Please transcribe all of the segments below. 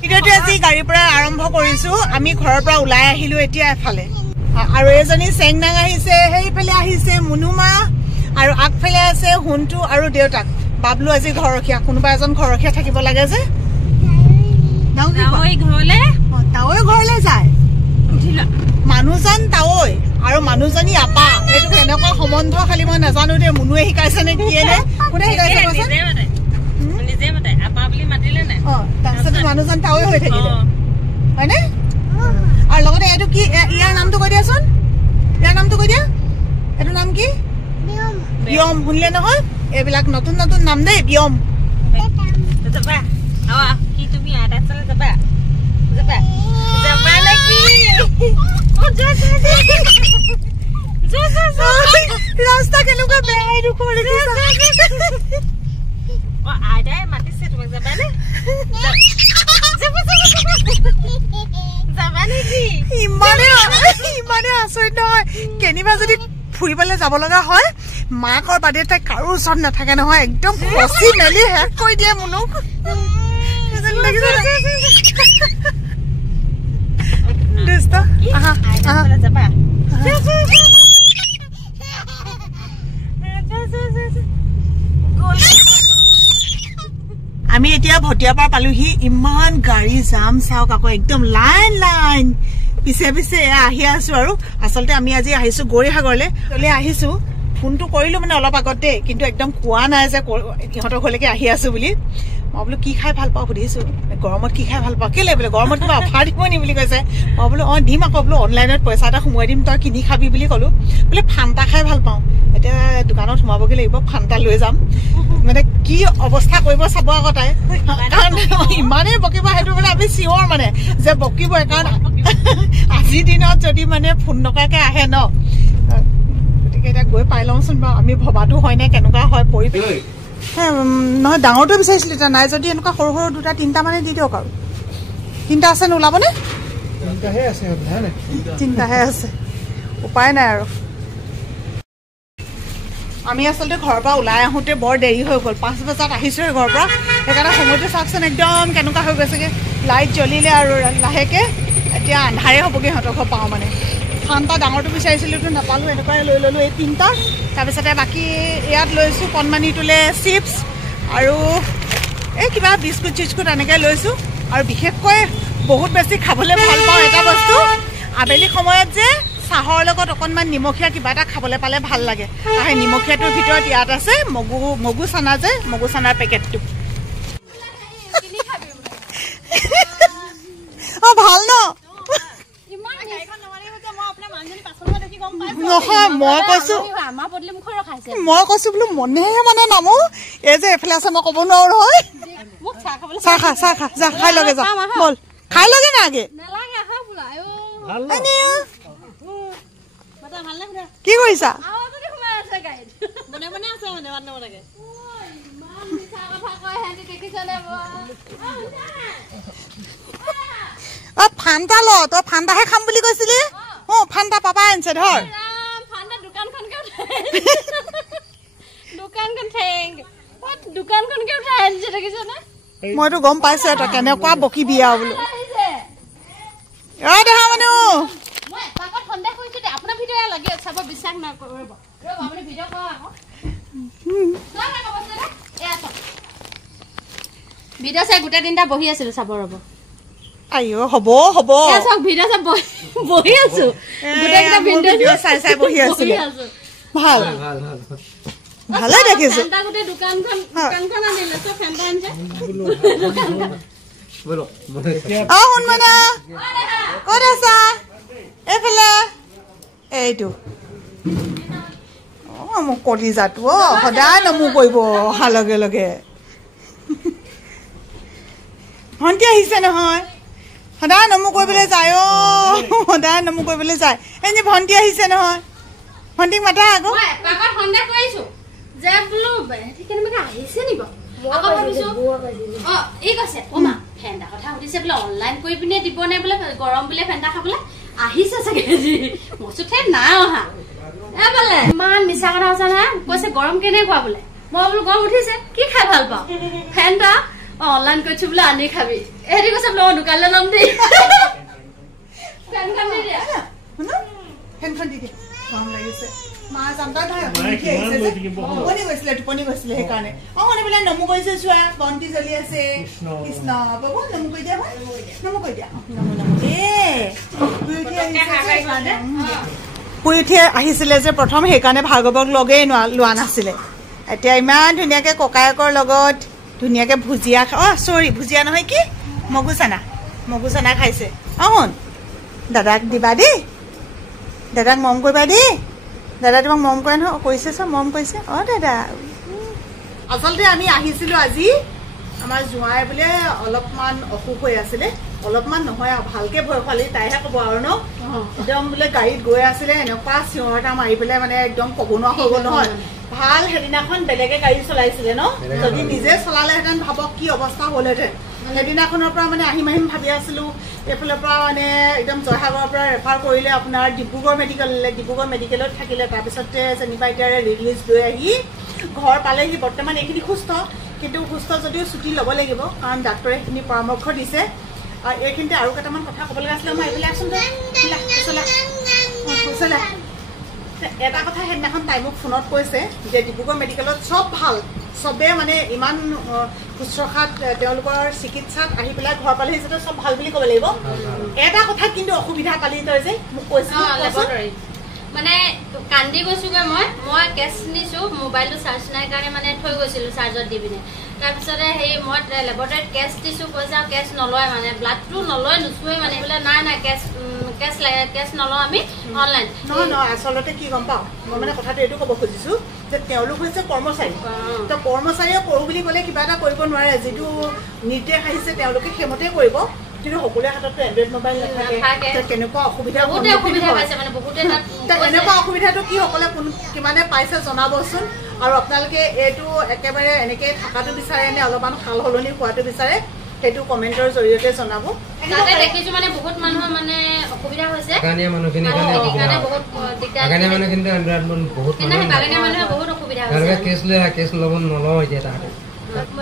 ভিডিঅ'টো আজি গাড়ীৰ পৰা আৰম্ভ কৰিছো আমি ঘৰৰ পৰা ওলাই আহিলো এতিয়া এফালে আৰু এজনী চেংনাং আহিছে সেইফালে আহিছে মুনুমা আৰু আগফালে আছে হুনটু আৰু দেউতাক বাবলু আজি ঘৰৰখীয়া কোনোবা এজন ঘৰৰখীয়া থাকিব লাগে যে তাৱৈ ঘৰলৈ যায় মানুহজন তাৱৈ আৰু মানুহজনী আপা এইটো কেনেকুৱা সম্বন্ধ খালি মই নাজানো দে মুনুৱে শিকাইছে নে কিয়ে নে কোনে শিকাইছে তাৰপিছত মানুহজন তাৱৈ হৈ থাকিলে হয়নে আৰু লগতে এইটো কি ইয়াৰ নামটো কৈ দিয়াচোন ইয়াৰ নামটো কৈ দিয়া এইটো নাম কি বিয়ম শুনিলে নহয় এইবিলাক নতুন নতুন নাম দেই বিয়ম ৰাস্তা কেনেকুৱা বেয়া এইটো কৰি ইমানে আচৰিত নহয় কেনিবা যদি ফুৰিবলৈ যাব লগা হয় মাকৰ বাদে তাই কাৰো ওচৰত নাথাকে নহয় একদম ফচি মেলি শেষ কৰি দিয়ে মুনুক আমি এতিয়া ভটিয়াপাৰ পালোহি ইমান গাড়ী জাম চাওক আকৌ একদম লাইন লাইন পিছে পিছে আহি আছো আৰু আচলতে আমি আজি আহিছো গৌৰীসাগৰলৈ আহিছো ফোনটো কৰিলো মানে অলপ আগতে কিন্তু একদম কোৱা নাই যে ইহঁতৰ ঘৰলৈকে আহি আছো বুলি মই বোলো কি খাই ভাল পাওঁ সুধিছো গৰমত কি খাই ভাল পাওঁ কেলে বোলে গৰমত কিবা অফাৰ দিব নি বুলি কৈছে মই বোলো দিম আকৌ বোলো অনলাইনত পইচা এটা সোমোৱাই দিম তই কিনি খাবি বুলি ক'লো বোলে ফান্তা খাই ভাল পাওঁ এতিয়া দোকানত সোমাবগৈ লাগিব ফান্তা লৈ যাম মানে কি অৱস্থা কৰিব চাব আকৌ তাই ইমানেই বকিব সেইটো মানে আমি চিঞৰ মানে যে বকিব কাৰণ আজিৰ দিনত যদি মানে ফোন নকৰাকে আহে ন গতিকে এতিয়া গৈ পাই লওঁচোন বাৰু আমি ভবাটো হয় নে কেনেকুৱা হয় পৰিৱেশ নহয় ডাঙৰটো বিচাৰিছিলো এতিয়া নাই যদি এনেকুৱা সৰু সৰু দুটা তিনিটা মানে দি দিয়ক আৰু তিনিটা আছে নে ওলাবনে তিনিটাহে আছে উপায় নাই আৰু আমি আচলতে ঘৰৰ পৰা ওলাই আহোঁতে বৰ দেৰি হৈ গ'ল 5 বজাত আহিছোঁ ঘৰৰ পৰা সেইকাৰণে সময়টো চাওকচোন একদম কেনেকুৱা হৈ গৈছেগৈ লাইট জ্বলিলে আৰু লাহেকৈ এতিয়া আন্ধাৰে হ'বগৈ সিহঁতৰ ঘৰ পাওঁ মানে ফান্তা ডাঙৰটো বিচাৰিছিলোঁতো নাপালোঁ এনেকুৱাই লৈ ল'লোঁ এই তিনিটা তাৰপিছতে বাকী ইয়াত লৈছোঁ কণমানি তোলে চিপছ আৰু এই কিবা বিস্কুট চিস্কুট এনেকৈ লৈছোঁ আৰু বিশেষকৈ বহুত বেছি খাবলৈ ভাল পাওঁ এটা বস্তু আবেলি সময়ত যে চাহৰ লগত অকণমান নিমখীয়া কিবা এটা খাবলৈ পালে ভাল লাগে সেই নিমখীয়াটোৰ ভিতৰত ইয়াত আছে মগু চানা যে মগু চানাৰ পেকেটটো অঁ ভাল ন নহয় মই কৈছো বোলো মনে মানে নামো এই যে এফালে আছে মই ক'ব নোৱাৰো নহয় চাহ খা যা খাই লগে যা বল খাই লগে না আগে কি কৰিছা ফান্তা ল তই ফান্তাহে খাম বুলি কৈছিলি ফান্তা পাপা আনিছে ধৰ মইতো গম পাইছো তই কেনেকুৱা বকিবি আৰু বোলো দেখা মানুহ ভিডিঅ' চাই গোটেই দিনটা বহি আছিলো চাব ৰব আইও হ'ব ভিডিঅ' চাই বহি আছো গোটেইকেইটা ভিডিঅ' চাই বহি আছো ভাল ভালে দেখিছো গোটেই দোকানখন আনিলে চব ফেন্টা আনিছে শুন মানে ক'ত আছা এইফালে এইটো মোক কলিজাটো সদায় নমো কৰিব অহাৰ লগে লগে ভণ্টি আহিছে নহয় সদায় নমো কৰিবলৈ যায় সদায় নমো কৰিবলৈ যায় এই যে ভণ্টি আহিছে নহয় ভণ্টিক মাতা আকৌ সন্দেহ কৰিছো যে বোলো কেনেবাকে আহিছে নিব এই কৈছে মা ফেন্টা কথা সুধিছে বোলে অনলাইন কৰি পিনে দিব নে বোলে গৰম বোলে ফেন্টা খাবলৈ আহিছে চাগে মচুঠে নাই অহা বোলে ইমান মিছা কথা আছে না কৈছে গৰম কেনেকুৱা বোলে মই বোলো গৰম উঠিছে কি খাই ভাল পাওঁ ফেন এটা অনলাইন কৰিছো বোলে আনি খাবি এহেঁতি কৈছে বোলে দোকানলৈ ল'ম দেই ফেনখন দি দিয়া ফেনখন দি দিয়া গৰম লাগিছে মা জানতা ধাই টোপনি গৈছিলে সেইকাৰণে বোলে নমু কৰিছে চোৱা বন্তি জ্বলি আছে কৃষ্ণ বাবু নমু কৰি দিয়া নমু কৰি দিয়া শুই উঠি আহিছিলে যে প্ৰথম সেইকাৰণে ভাৰ্গৱক লগেই লোৱা নাছিলে এতিয়া ইমান ধুনীয়াকে ককায়েকৰ লগত ধুনীয়াকে ভুজিয়া চৰি ভুজিয়া নহয় কি মগু চানা খাইছে শুন দাদাক দিবা দেই দাদাক মৰম কৰিবা দেই দাদা তোমাক মৰম কৰে নহয় কৰিছে চব মৰম কৰিছে দাদা আচলতে আমি আহিছিলো আজি আমাৰ জোঁৱাই বোলে অলপমান অসুখ হৈ আছিলে অলপমান নহয় আৰু ভালকে ভয় খালি তাইহে ক'ব আৰু ন একদম বোলে গাড়ীত গৈ আছিলে এনেকুৱা চিঞৰ এটা মাৰি পেলাই মানে একদম ক'ব নোৱাৰা হৈ গ'ল নহয় ভাল সেইদিনাখন বেলেগে গাড়ী চলাইছিলে ন যদি নিজে চলালেহেঁতেন ভাবক কি অৱস্থা হ'লহেঁতেন সেইদিনাখনৰ পৰা মানে আহিম ভাবি আছিলো এইফালৰ পৰা মানে একদম জয়সাগৰৰ পৰা ৰেফাৰ কৰিলে আপোনাৰ ডিব্ৰুগড় মেডিকেলত থাকিলে তাৰপিছতে যেনিবা এতিয়া ৰিলিজ লৈ আহি ঘৰ পালেহি বৰ্তমান এইখিনি সুস্থ কিন্তু সুস্থ যদিও ছুটি ল'ব লাগিব কাৰণ ডাক্তৰে এইখিনি পৰামৰ্শ দিছে আৰু এইখিনিতে আৰু কেইটামান কথা ক'ব লগা আছিলে মই এইফালে আচোন এটা কথা সেইদিনাখন তাই মোক ফোনত কৈছে যে ডিব্ৰুগড় মেডিকেলত চব ভাল চবে মানে ইমান শুশ্ৰূষাত তেওঁলোকৰ চিকিৎসাত আহি পেলাই ঘৰ পালেহি যাতে চব ভাল বুলি ক'ব লাগিব এটা কথাত কিন্তু অসুবিধা পালি তই যে মোক কৈছিলি মানে কান্দি গৈছোগৈ মই কেছ নিছো মোবাইলটো চাৰ্জ নাই কাৰণে মানে থৈ গৈছিলো চাৰ্জত দি পিনে তাৰপিছতে সেই মই লেবৰেটৰীত কেছ দিছো কৈছে আৰু কেছ নলয় মানে ব্লাডটো নলয় নুচুৱে মানে বোলে নাই কেছ নলওঁ আমি অনলাইন নহয় আচলতে কি গম পাওঁ মই মানে কথাটো এইটো ক'ব খুজিছো যে তেওঁলোক হৈছে কৰ্মচাৰী তো কৰ্মচাৰীয়ে কৰোঁ বুলি ক'লে কিবা এটা কৰিব নোৱাৰে যিটো নিৰ্দেশ আহিছে তেওঁলোকে সেইমতে কৰিব কিন্তু সকলোৰে হাততো এণ্ড্ৰইড মোবাইল নাথাকে কেনেকুৱা অসুবিধা এনেকুৱা অসুবিধাটো কি সকলে কিমানে পাইছে জনাবচোন আৰু আপোনালোকে এইটো একেবাৰে এনেকে থকাটো বিচাৰে নে অলপমান সাল সলনি হোৱাটো বিচাৰে সেইটো কমেন্টৰ জৰিয়তে জনাব দেখিছো মানে বহুত মানুহৰ মানে অসুবিধা হৈছে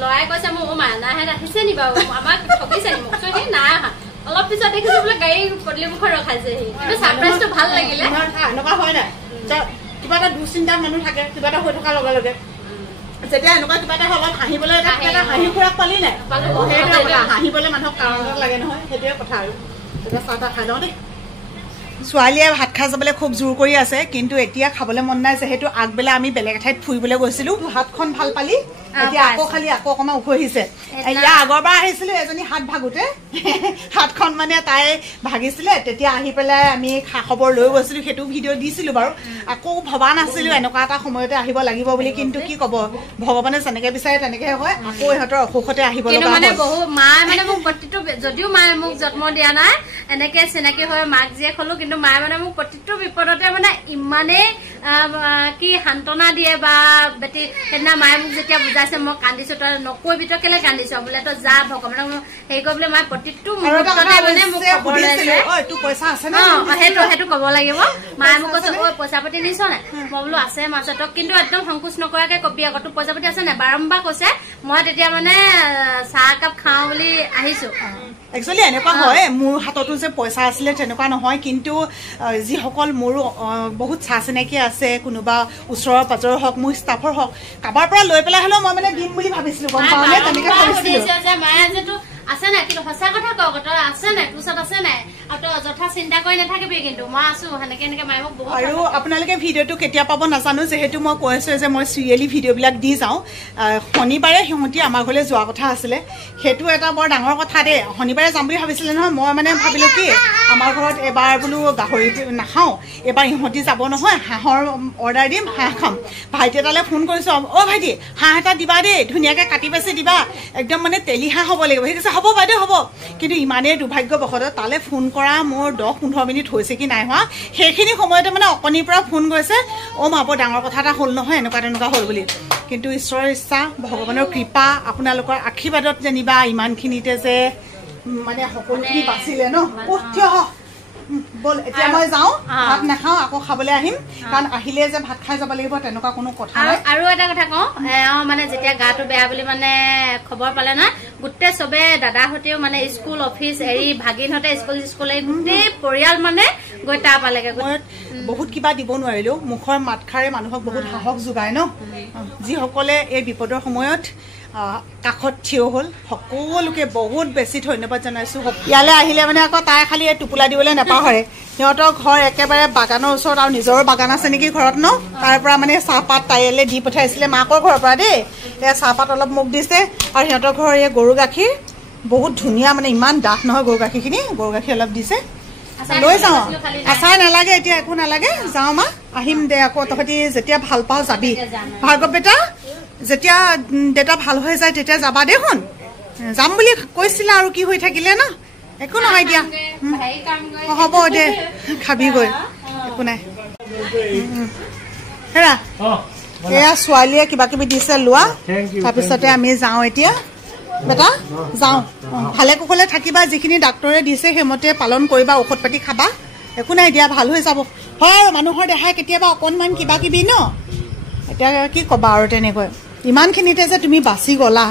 লৰাই কৈছে মোৰ মানাহে ৰাখিছে নি বাৰু আমাক ঠগিছে নি মোক সেই নাই অহা অলপ পিছত দেখিছো বোলে গাড়ী পদূলিমুখত ৰখাইছে কিন্তু ছাৰপ্ৰাইজটো ভাল লাগিলে এনেকুৱা হয় নাই কিবা এটা দুশ্চিন্তা মানুহ থাকে কিবা এটা হৈ থকাৰ লগে লগে যেতিয়া এনেকুৱা কিবা এটা অলপ হাঁহিবলৈ হাঁহি খুৰাক পালি নাই হাঁহিবলৈ মানুহক কাৰণ এটা লাগে নহয় সেইটোৱে কথা আৰু তেতিয়া চাহ তাহ খাই লওঁ দেই ছোৱালীয়ে ভাত খাই যাবলৈ খুব জোৰ কৰি আছে কিন্তু এতিয়া খাবলৈ মন নাই যিহেতু আগবেলা আমি বেলেগ এঠাইত ফুৰিবলৈ গৈছিলো হাতখন ভাল পালি এতিয়া আকৌ অকণমান উখ আহিছে এতিয়া আগৰবাৰ আহিছিলো এজনী হাত ভাগোতে হাতখন মানে তাই ভাগিছিলে তেতিয়া আহি পেলাই আমি খা খবৰ লৈ গৈছিলো সেইটো ভিডিঅ' দিছিলো বাৰু আকৌ ভবা নাছিলো এনেকুৱা এটা সময়তে আহিব লাগিব বুলি কিন্তু কি ক'ব ভগৱানে যেনেকে বিচাৰে তেনেকে হয় আকৌ ইহঁতৰ অসুখতে আহিব লগা মায়ে মানে মোক প্ৰতিটো যদিও মায়ে মোক জন্ম দিয়া নাই এনেকে চিনাকি হৈ মাক জীয়েক হলো কিন্তু মায়ে মানে মোক প্ৰতিটো বিপদতে মানে ইমানেই কি সান্তনা দিয়ে বা বেটি সেইদিনা মায়ে মোক যেতিয়া বুজাইছে মই কান্দিছো তই নকৰিবি তই কেলে কান্দিছ বোলে তই যা ভগৱানক হেৰি কৰিবলৈ মায়ে প্ৰতিটো মুহূৰ্ততে মানে মোক খবৰ লৈছে সেইটো ক'ব লাগিব মায়ে মোক কৈছে ঐ পইচা পাতি নিছ নাই মই বোলো আছে মাছে তই কিন্তু একদম সংকোচ নকৰাকে কবি আকৌ তোৰ পইচা পাতি আছে নাই বাৰম্বাৰ কৈছে মই তেতিয়া মানে চাহ একাপ খাওঁ বুলি আহিছো একচুৱেলি এনেকুৱা হয় মোৰ হাততো যে পইচা আছিলে তেনেকুৱা নহয় কিন্তু যিসকল মোৰ বহুত চাহ চিনাকি আছে কোনোবা ওচৰৰ পাজৰৰ হওক মোৰ ষ্টাফৰ হওক কাৰোবাৰ পৰা লৈ পেলাই হ'লেও মই মানে দিম বুলি ভাবিছিলো গম পাওঁনে তেনেকে ভাবিছিলো মায়ে যেটো আছে নাই কিন্তু সঁচা কথা কওঁ তই আছে নাই তোৰ ওচৰত আছে নাই আৰু তই অযথা চিন্তা কৰি নাথাকিবি কিন্তু মই আছো সেনেকে এনেকে মায়ে মোক বহুত আৰু আপোনালোকে ভিডিঅ'টো কেতিয়া পাব নাজানো যিহেতু মই কৈ আছো যে মই চিৰিয়েলি ভিডিঅ'বিলাক দি যাওঁ শনিবাৰে সিহঁতি আমাৰ ঘৰলৈ যোৱা কথা আছিলে সেইটো এটা বৰ ডাঙৰ কথা দেই শনিবাৰে যাম বুলি ভাবিছিলে নহয় মই মানে ভাবিলো কি আমাৰ ঘৰত এবাৰ বোলো গাহৰি নাখাওঁ এবাৰ ইহঁতি যাব নহয় হাঁহৰ অৰ্ডাৰ দিম হাঁহ খাম ভাইটি এটালৈ ফোন কৰিছো ভাইটি হাঁহ এটা দিবা দেই ধুনীয়াকৈ কাটি বাচি দিবা একদম মানে তেলি হাঁহ হ'ব লাগিব সেই কৈছে হ'ব বাইদেউ হ'ব কিন্তু ইমানেই দুৰ্ভাগ্যবশতঃ তালৈ ফোন কৰা মোৰ 10-15 মিনিট হৈছে কি নাই হোৱা সেইখিনি সময়তে মানে অকণিৰ পৰা ফোন গৈছে মা বৰ ডাঙৰ কথা এটা হ'ল নহয় এনেকুৱা তেনেকুৱা হ'ল বুলি কিন্তু ঈশ্বৰৰ ইচ্ছা ভগৱানৰ কৃপা আপোনালোকৰ আশীৰ্বাদত যেনিবা ইমানখিনিতে যে মানে সকলোখিনি বাচিলে ন বল এতিয়া মই যাওঁ ভাত নাখাওঁ আকৌ খাবলৈ আহিম কাৰণ আহিলে যে ভাত খাই যাব লাগিব তেনেকুৱা কোনো কথা নাই আৰু এটা কথা কওঁ মানে যেতিয়া গাটো বেয়া বুলি মানে খবৰ পালে না গোটেই চবে দাদাহঁতেও মানে স্কুল অফিচ এৰি ভাগিনহঁতে স্কুল গোটেই পৰিয়াল মানে গৈ তাৰ পালেগে বহুত কিবা দিব নোৱাৰিলেও মুখৰ মাতখাৰে মানুহক বহুত সাহস যোগায় ন যিসকলে এই বিপদৰ সময়ত কাষত থিয় হ'ল সকলোকে বহুত বেছি ধন্যবাদ জনাইছো ইয়ালৈ আহিলে মানে আকৌ তাই খালি এই টোপোলা দিবলৈ নাপাহৰে সিহঁতৰ ঘৰ একেবাৰে বাগানৰ ওচৰত আৰু নিজৰ বাগান আছে নেকি ঘৰত ন তাৰ পৰা মানে চাহপাত তাইলে দি পঠাইছিলে মাকৰ ঘৰৰ পৰা দেই চাহপাত অলপ মোক দিছে আৰু সিহঁতৰ ঘৰৰ এই গৰু গাখীৰ বহুত ধুনীয়া মানে ইমান ডাঠ নহয় গৰু গাখীৰখিনি গৰু গাখীৰ অলপ দিছে লৈ যাওঁ আচাৰ নালাগে এতিয়া একো নালাগে যাওঁ মা আহিম দে আকৌ তহঁতি যেতিয়া ভাল পাওঁ যাবি ভাৰ্গৱ বেটা যেতিয়া দেউতা ভাল হৈ যায় তেতিয়া যাবা দে শুন যাম বুলি কৈছিলা আৰু কি হৈ থাকিলে ন একো নহয় দিয়া হ'ব দে খাবিগৈ একো নাই হেৰা এয়া ছোৱালীয়ে কিবা কিবি দিছে লোৱা তাৰপিছতে আমি যাওঁ এতিয়া বেটা যাওঁ ভালে কুশলে থাকিবা যিখিনি ডাক্তৰে দিছে সেইমতে পালন কৰিবা ঔষধ পাতি খাবা একো নাই দিয়া ভাল হৈ যাব হয় আৰু মানুহৰ দেখাই কেতিয়াবা অকণমান কিবা কিবি ন এতিয়া কি ক'বা আৰু তেনেকৈ ইমানখিনিতে যে তুমি বাচি গ'লা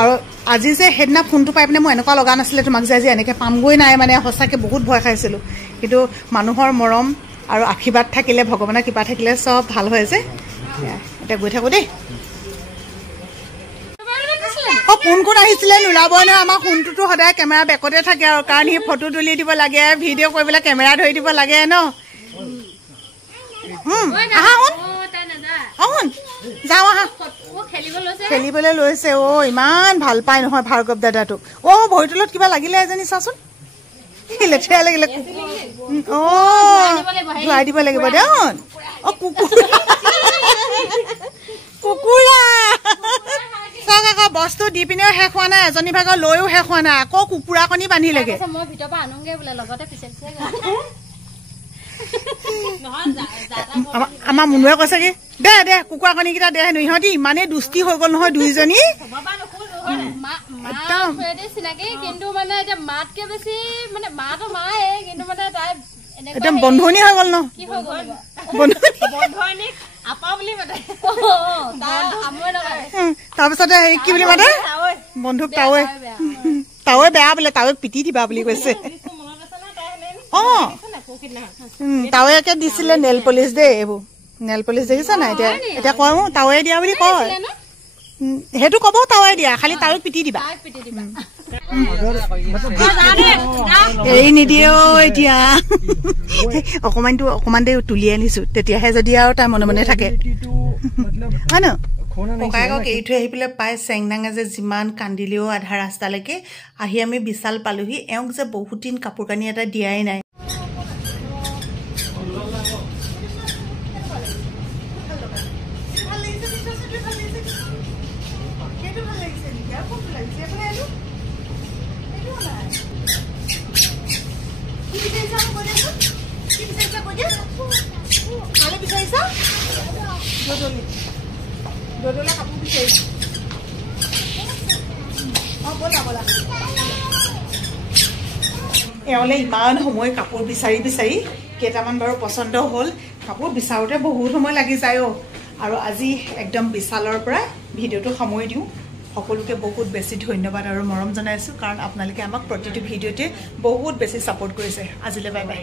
আৰু আজি যে সেইদিনা ফোনটো পাই পিনে মই এনেকুৱা লগা নাছিলে তোমাক যে আজি এনেকৈ পামগৈ নাই মানে সঁচাকৈ বহুত ভয় খাইছিলোঁ কিন্তু মানুহৰ মৰম আৰু আশীৰ্বাদ থাকিলে ভগৱানৰ কৃপা থাকিলে চব ভাল হয় যে এতিয়া গৈ থাকোঁ দেই কোন আহিছিলে নোলাবই নহয় আমাৰ ফোনটোতো সদায় কেমেৰা বেকতে থাকে আৰু কাৰণ সি ফটো তুলি দিব লাগে ভিডিঅ' কৰিবলৈ কেমেৰা ধৰি দিব লাগে ন আহা শুন যাওঁ আহা খেলিবলৈ লৈছে ইমান ভাল পায় নহয় ভাৰ্গৱ দাদাটোক ভৰিৰ তলত কিবা লাগিলে এজনী চাচোন লেঠেৰা লাগিলে ধুৱাই দিব লাগিব দে কুকুৰা চাওক আকৌ বস্তু দি পিনেও শেষ হোৱা নাই এজনী ভাগৰ লৈও শেষ হোৱা নাই আকৌ কুকুৰা কণী বান্ধি লাগে আমাৰ মুনুৱে কৈছে কি দে দে কুকুৰা কণী কেইটা দে হেনো ইহঁতি ইমানেই দুষ্টি হৈ গ'ল নহয় দুইজনী একদম বন্ধনী হৈ গ'ল ন তাৰপিছতে হেৰি কি বুলি মাতে বন্ধুক তাৱে বেয়া বোলে তাৱেক পিটি দিবা বুলি কৈছে তাৱেকে দিছিলে নেল পলিচ দেই এইবোৰ নেল পলিচ দেখিছা নাই এতিয়া কয় তাৱে দিয়া বুলি কয় সেইটো কব তাৱে দিয়া খালি তাৱেক পিটি দিবা এৰি নিদিয়ে এতিয়া অকমান দেৰি তুলি আনিছো তেতিয়াহে যদি আৰু তাই মনে মনে থাকে হয় ন ককায়েকক এৰি থৈ আহি পেলাই পাই চেংনাঙে যে যিমান কান্দিলেও আধা ৰাস্তালৈকে আহি আমি বিশাল পালোহি এওঁক যে বহুত দিন কাপোৰ কানি এটা দিয়াই নাই এওঁলে ইমান সময় কাপোৰ বিচাৰি বিচাৰি কেইটামান বাৰু পচন্দ হ'ল কাপোৰ বিচাৰোঁতে বহুত সময় লাগি যায় আৰু আজি একদম বিশালৰ পৰা ভিডিঅ'টো সামৰি দিওঁ সকলোকে বহুত বেছি ধন্যবাদ আৰু মৰম জনাইছোঁ কাৰণ আপোনালোকে আমাক প্ৰতিটো ভিডিঅ'তে বহুত বেছি ছাপোৰ্ট কৰিছে আজিলৈ বাই বাই